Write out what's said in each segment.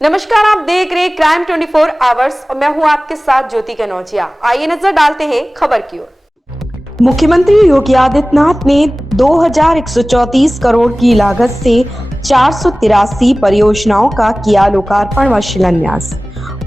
नमस्कार, आप देख रहे हैं क्राइम 24 आवर्स और मैं हूं आपके साथ ज्योति कनौजिया। आइए नजर डालते हैं खबर की ओर। मुख्यमंत्री योगी आदित्यनाथ ने 2134 करोड़ की लागत से 483 परियोजनाओं का किया लोकार्पण व शिलान्यास।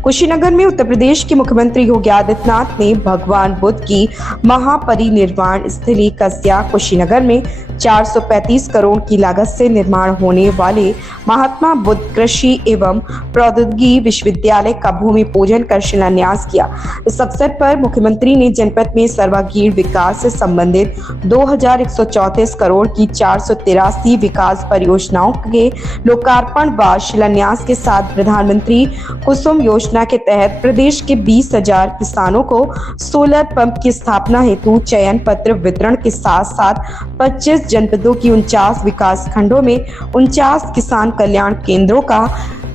कुशीनगर में उत्तर प्रदेश के मुख्यमंत्री योगी आदित्यनाथ ने भगवान बुद्ध की महापरिनिर्वाण स्थली कस्या कुशीनगर में 435 करोड़ की लागत से निर्माण होने वाले महात्मा बुद्ध कृषि एवं प्रौद्योगिकी विश्वविद्यालय का भूमि पूजन कर शिलान्यास किया। इस अवसर पर मुख्यमंत्री ने जनपद में सर्वांगीण विकास से संबंधित 2134 करोड़ की 483 विकास परियोजनाओं के लोकार्पण व शिलान्यास के साथ प्रधानमंत्री कुसुम योजना के तहत प्रदेश के 20,000 किसानों को सोलर पंप की स्थापना हेतु चयन पत्र वितरण के साथ साथ 25 जनपदों की 49 विकास खंडों में 49 किसान कल्याण केंद्रों का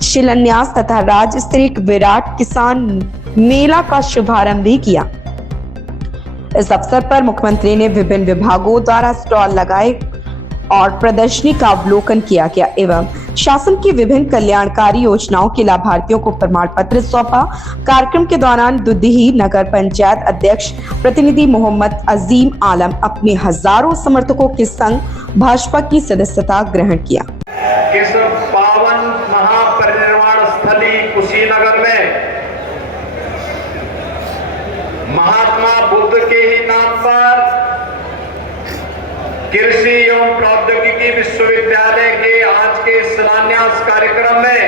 शिलान्यास तथा राज्य स्तरीय विराट किसान मेला का शुभारंभ भी किया। इस अवसर पर मुख्यमंत्री ने विभिन्न विभागों द्वारा स्टॉल लगाए और प्रदर्शनी का अवलोकन किया गया एवं शासन की विभिन्न कल्याणकारी योजनाओं के लाभार्थियों को प्रमाण पत्र सौंपा। कार्यक्रम के दौरान दुद्दी नगर पंचायत अध्यक्ष प्रतिनिधि मोहम्मद अजीम आलम अपने हजारों समर्थकों के संग भाजपा की सदस्यता ग्रहण किया। इस पावन महापरिनिर्वाण स्थली कुशीनगर में महात्मा बुद्ध के ही नाम पर कृषि एवं प्रौद्योगिकी विश्वविद्यालय के आज के शिलान्यास कार्यक्रम में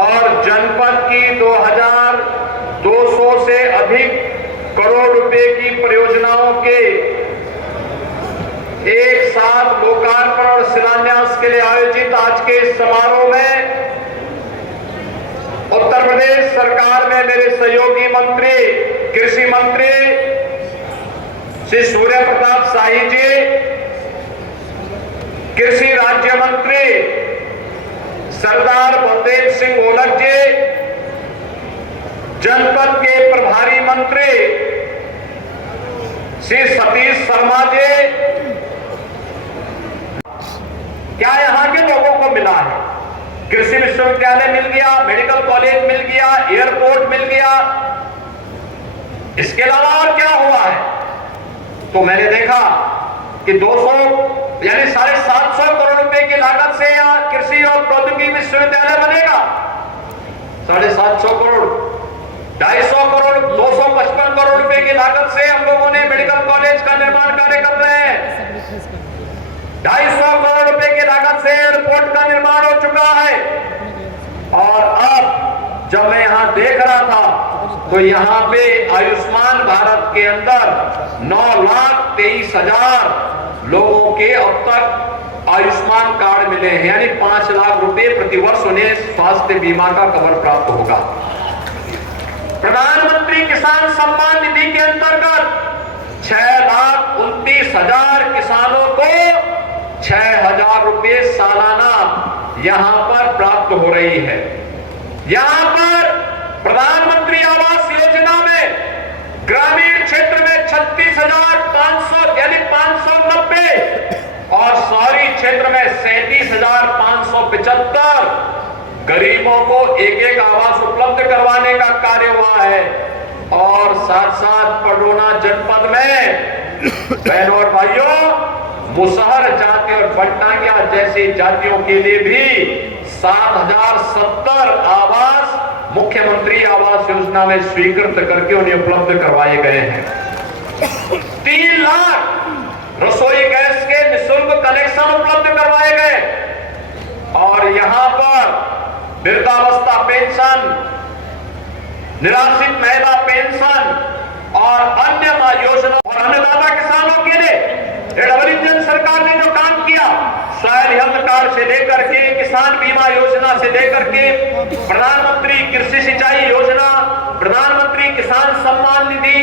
और जनपद की 2200 से अधिक करोड़ रुपए की परियोजनाओं के एक साथ लोकार्पण और शिलान्यास के लिए आयोजित आज के इस समारोह में उत्तर प्रदेश सरकार में मेरे सहयोगी मंत्री कृषि मंत्री श्री सूर्य प्रताप शाही जी, कृषि राज्य मंत्री सरदार बलदेव सिंह ओलख जी, जनपद के प्रभारी मंत्री श्री सतीश शर्मा जी, क्या यहां के लोगों को मिला है? कृषि विश्वविद्यालय मिल गया, मेडिकल कॉलेज मिल गया, एयरपोर्ट मिल गया, इसके अलावा और क्या हुआ है? तो मैंने देखा कि 200 यानी 750 करोड़ रुपए की लागत से यहाँ कृषि और प्रौद्योगिकी विश्वविद्यालय बनेगा। 750 करोड़, 250 करोड़, 255 करोड़ रुपए की लागत से हम लोगों ने मेडिकल कॉलेज का निर्माण कार्य कर रहे हैं। 250 करोड़ रुपए की लागत से एयरपोर्ट का निर्माण हो चुका है। और अब जब मैं यहां देख रहा था तो यहां पे आयुष्मान भारत के अंदर 9,23,000 लोगों के अब तक आयुष्मान कार्ड मिले हैं, यानी 5 लाख रुपए प्रतिवर्ष उन्हें स्वास्थ्य बीमा का कवर प्राप्त होगा। प्रधानमंत्री किसान सम्मान निधि के अंतर्गत 6,29,000 किसानों को 6,000 रुपए सालाना यहां पर प्राप्त हो रही है। यहां पर प्रधानमंत्री आवास योजना में ग्रामीण क्षेत्र में 36,500 यानी 590 और शहरी क्षेत्र में 37,575 गरीबों को एक आवास उपलब्ध करवाने का कार्य हुआ है। और साथ साथ पडोना जनपद में बहनों और भाइयों, मुसहर जाति और बंटांगिया जैसी जातियों के लिए भी 7,070 आवास मुख्यमंत्री आवास योजना में स्वीकृत करके उन्हें उपलब्ध करवाए गए हैं। 3 लाख रसोई गैस के निःशुल्क कनेक्शन उपलब्ध करवाए गए। और यहां पर वृद्धावस्था पेंशन, निराश्रित महिला पेंशन और अन्य योजना और अन्नदाता किसानों के लिए डबल इंजन सरकार ने जो काम किया, सॉयल हेल्थ कार्ड से लेकर के किसान बीमा योजना से लेकर के प्रधानमंत्री कृषि सिंचाई योजना, प्रधानमंत्री किसान सम्मान निधि,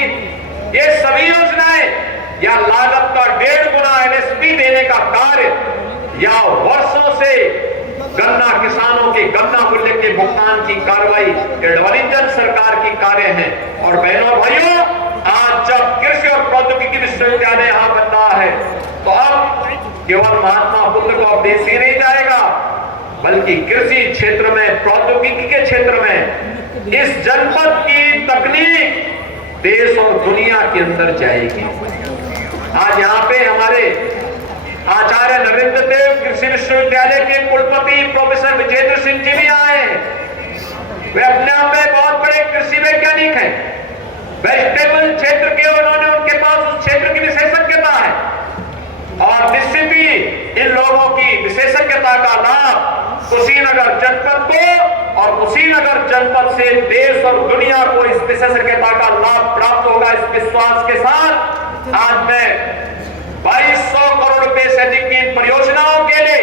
ये सभी योजनाएं या लागत का 1.5 गुना एमएसपी देने का कार्य या वर्षों से गन्ना किसानों के गन्ना मूल्य के भुगतान की कार्रवाई डबल इंजन सरकार की कार्य है। और बहनों भाइयों, आज जब कृषि और प्रौद्योगिकी विश्वविद्यालय यहां बन रहा है तो अब केवल महात्मा बुद्ध को अब देश ही नहीं जाएगा बल्कि कृषि क्षेत्र में, प्रौद्योगिकी के क्षेत्र में इस जनपद की तकनीक देश और दुनिया के अंदर जाएगी। आज यहाँ पे हमारे आचार्य नरेंद्र देव कृषि विश्वविद्यालय के कुलपति प्रोफेसर विजेंद्र सिंह जी भी आए हैं। वे अपने आप में बहुत बड़े कृषि वैज्ञानिक हैं। वेजिटेबल क्षेत्र के उनके पास उस क्षेत्र की विशेषज्ञता है और निश्चित ही इन लोगों की विशेषज्ञता का लाभ कुशीनगर जनपद को और कुशीनगर जनपद से देश और दुनिया को इस विशेषज्ञता का लाभ प्राप्त होगा। इस विश्वास के साथ आज मैं 2200 करोड़ रुपए से अधिक की इन परियोजनाओं के लिए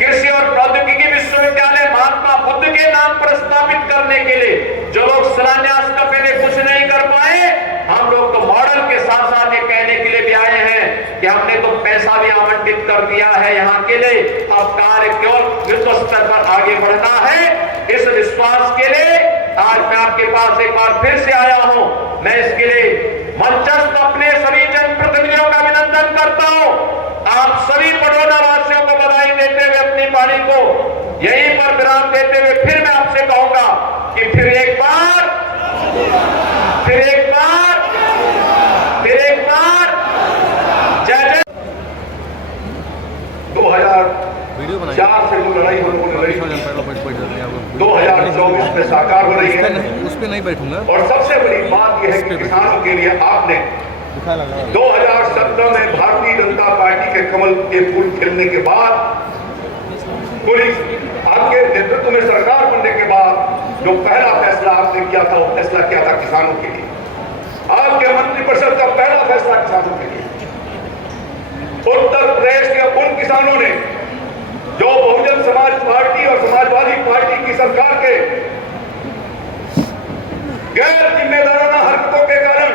कृषि और प्रौद्योगिकी विश्वविद्यालय महात्मा बुद्ध के नाम पर स्थापित करने के लिए जो लोग शिलान्यास का पहले कुछ नहीं कर पाए, हम लोग तो मॉडल के साथ साथ ये कहने के लिए भी आए हैं कि हमने तो पैसा भी आवंटित कर दिया है यहाँ के लिए, अब कार्य केवल विश्व स्तर पर आगे बढ़ना है। इस विश्वास के लिए आज मैं आपके पास एक बार फिर से आया हूँ। मैं इसके लिए मंचस्थ अपने सभी जनप्रतिनिधियों का अभिनंदन करता हूँ। आप सभी बड़ौदा वासियों को बधाई देते हुए अपनी वाणी को यहीं पर विराम देते हुए फिर मैं आपसे कहूंगा कि फिर एक बार जय जय। 2004 से जो लड़ाई हम लोगों ने लड़ी 2024 में साकार हो रही है। उस पर नहीं बैठूंगा। और सबसे बड़ी बात यह है कि किसानों के लिए आपने 2017 में भारतीय जनता पार्टी के कमल के फूल खिलने के बाद, पुलिस आपके नेतृत्व में सरकार बनने के बाद जो पहला फैसला आपने किया था वो फैसला किया था किसानों के लिए। आपके मंत्रिपरिषद का पहला फैसला किसानों के लिए। उत्तर प्रदेश के उन किसानों ने जो बहुजन समाज पार्टी और समाजवादी पार्टी की सरकार के गैर जिम्मेदाराना हरकतों के कारण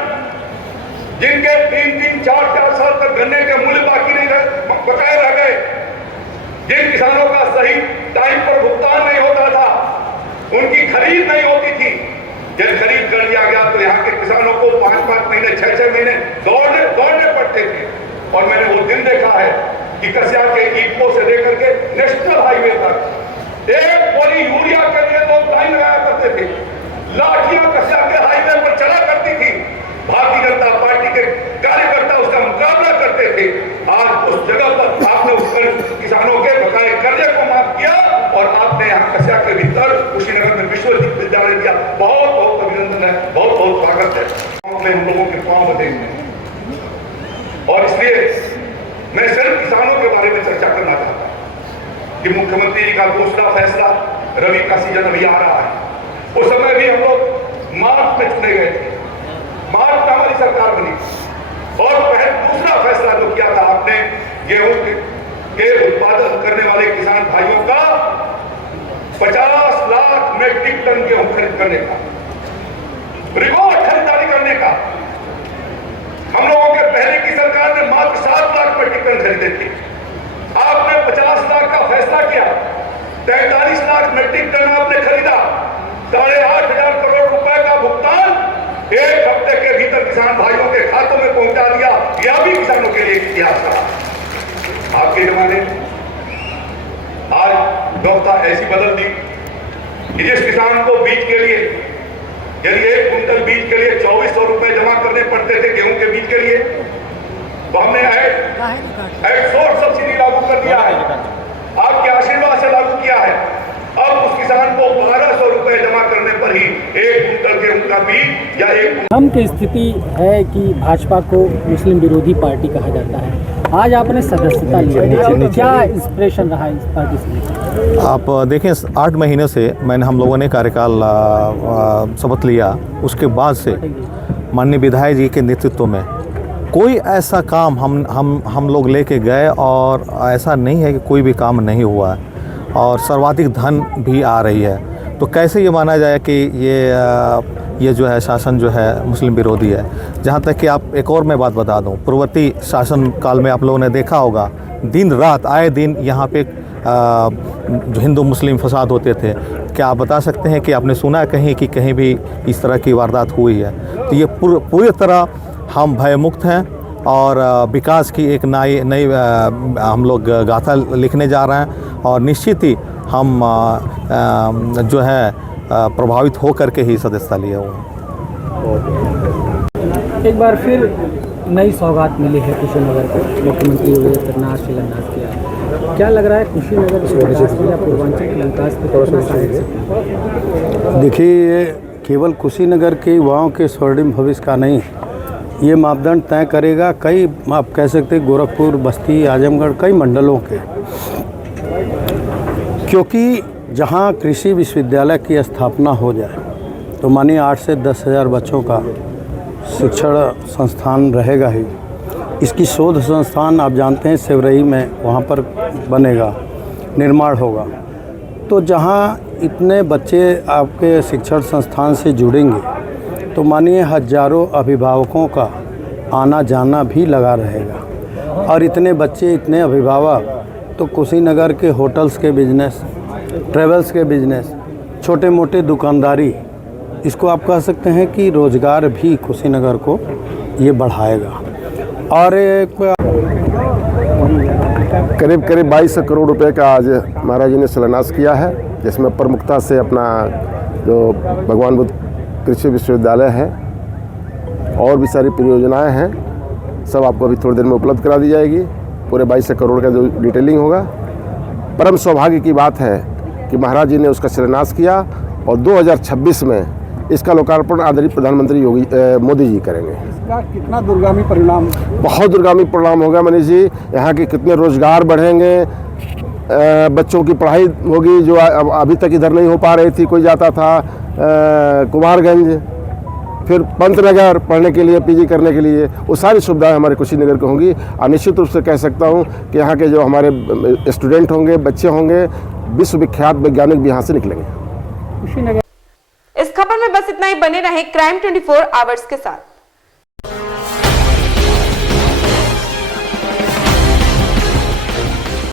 जिनके 3-3, 4-4 साल तक गन्ने के मूल्य बाकी नहीं बकाए रह गए, जिन किसानों का सही टाइम पर भुगतान नहीं होता था, उनकी खरीद नहीं होती थी, जब खरीद कर लिया गया तो यहाँ के किसानों को 5-5 महीने 6-6 महीने दौड़ने पड़ते थे। और मैंने वो दिन देखा है कि कसिया के ईको से लेकर के नेशनल हाईवे तक एक बोरी यूरिया के लिए लोग लाइन लगाया करते थे, लाठियां कसिया के हाईवे पर चला करती थी, भारतीय जनता पार्टी के कार्यकर्ता उसका मुकाबला करते थे। आज उस जगह पर आपने उस किसानों के बकाए कर्जे को माफ किया और आपने यहाँ कसिया के भीतर कुशीनगर में विश्वविद्यालय दिया। बहुत बहुत अभिनंदन है, बहुत बहुत स्वागत है। हम लोगों के पांव बंधे और इसलिए मैं सिर्फ किसानों के बारे में चर्चा करना चाहता हूं कि मुख्यमंत्री जी का दूसरा फैसला, रबी का सीजन अभी आ रहा है, उस समय भी हम लोग मार्च में चुने गए थे, मार्च में हमारी सरकार बनी और दूसरा फैसला जो किया था आपने गेहूं के उत्पादन करने वाले किसान भाइयों का 50 लाख मेट्रिक टन गेहूं खरीद करने का, रिकॉर्ड खरीदारी करने का। हम लोगों के पहले की सरकार ने मात्र 7 लाख मेट्रिक टन खरीदे थे, आपने 50 लाख का फैसला किया, 43 लाख मेट्रिक टन आपने खरीदा, 8,500 करोड़ रुपए का भुगतान एक हफ्ते के भीतर किसान भाइयों के खातों में पहुंचा दिया। यह भी किसानों के लिए इतिहास था। आपके जमाने आज व्यवस्था ऐसी बदल दी कि जिस किसान को बीज के लिए यदि 1 कुंटल बीज के लिए 2400 रुपए जमा करने पड़ते थे गेहूं के बीज के लिए, तो हमने एक्सपोर्ट सब्सिडी लागू कर दिया है, आपके आशीर्वाद से लागू किया है। अब उस किसान को 1200 रुपए जमा करने पर ही 1 कुंटल गेहूं का बीज या 1 हम की स्थिति है कि भाजपा को मुस्लिम विरोधी पार्टी कहा जाता है। आज आपने सदस्यता ली, क्या इंस्पिरेशन रहा इस पार्टी से? आप देखें 8 महीने से हम लोगों ने कार्यकाल शपथ लिया, उसके बाद से माननीय विधायक जी के नेतृत्व में कोई ऐसा काम हम लोग लेके गए और ऐसा नहीं है कि कोई भी काम नहीं हुआ और सर्वाधिक धन भी आ रही है। तो कैसे ये माना जाए कि ये जो है शासन जो है मुस्लिम विरोधी है। जहाँ तक कि आप एक और मैं बात बता दूँ, पूर्ववर्ती शासन काल में आप लोगों ने देखा होगा दिन रात आए दिन यहाँ पे जो हिंदू मुस्लिम फसाद होते थे। क्या आप बता सकते हैं कि आपने सुना कहीं कि कहीं भी इस तरह की वारदात हुई है? तो ये पूरी तरह हम भयमुक्त हैं और विकास की एक नई नई हम लोग गाथा लिखने जा रहे हैं और निश्चित ही हम जो है प्रभावित हो करके ही सदस्यता लिए हुए हैं। एक बार फिर नई सौगात मिली है कुशीनगर को, मुख्यमंत्री योगी आदित्यनाथ शिलान्यास किया है। क्या लग रहा है कुशीनगर के विकास के या पूर्वांचल के विकास के तौर पर? देखिए, ये केवल कुशीनगर के युवाओं के स्वर्णिम भविष्य का नहीं, ये मापदंड तय करेगा कई, आप कह सकते हैं गोरखपुर, बस्ती, आजमगढ़, कई मंडलों के। क्योंकि जहाँ कृषि विश्वविद्यालय की स्थापना हो जाए तो मानिए 8 से 10 हज़ार बच्चों का शिक्षण संस्थान रहेगा ही। इसकी शोध संस्थान आप जानते हैं सेवरई में, वहाँ पर बनेगा, निर्माण होगा। तो जहाँ इतने बच्चे आपके शिक्षण संस्थान से जुड़ेंगे तो मानिए हजारों अभिभावकों का आना जाना भी लगा रहेगा। और इतने बच्चे, इतने अभिभावक, तो कुशीनगर के होटल्स के बिजनेस, ट्रेवल्स के बिजनेस, छोटे मोटे दुकानदारी, इसको आप कह सकते हैं कि रोज़गार भी कुशीनगर को ये बढ़ाएगा। और करीब 22 करोड़ रुपए का आज महाराज जी ने शिलान्यास किया है, जिसमें प्रमुखता से अपना जो भगवान बुद्ध कृषि विश्वविद्यालय है और भी सारी परियोजनाएं हैं, सब आपको अभी थोड़ी देर में उपलब्ध करा दी जाएगी। पूरे 22 करोड़ का जो डिटेलिंग होगा, परम सौभाग्य की बात है कि महाराज जी ने उसका शिलान्यास किया और 2026 में इसका लोकार्पण आदरणीय प्रधानमंत्री मोदी जी करेंगे। इसका कितना दूरगामी परिणाम? बहुत दूरगामी परिणाम होगा मनीष जी। यहाँ के कितने रोजगार बढ़ेंगे, बच्चों की पढ़ाई होगी जो अभी तक इधर नहीं हो पा रही थी। कोई जाता था कुमारगंज, फिर पंतनगर पढ़ने के लिए, पीजी करने के लिए, वो सारी सुविधाएं हमारे कुशीनगर को होंगी। और निश्चित रूप से कह सकता हूँ कि यहाँ के जो हमारे स्टूडेंट होंगे, बच्चे होंगे, विश्वविख्यात वैज्ञानिक भी यहाँ से निकलेंगे। इस खबर में बस इतना ही। बने रहें क्राइम 24 आवर्स के साथ।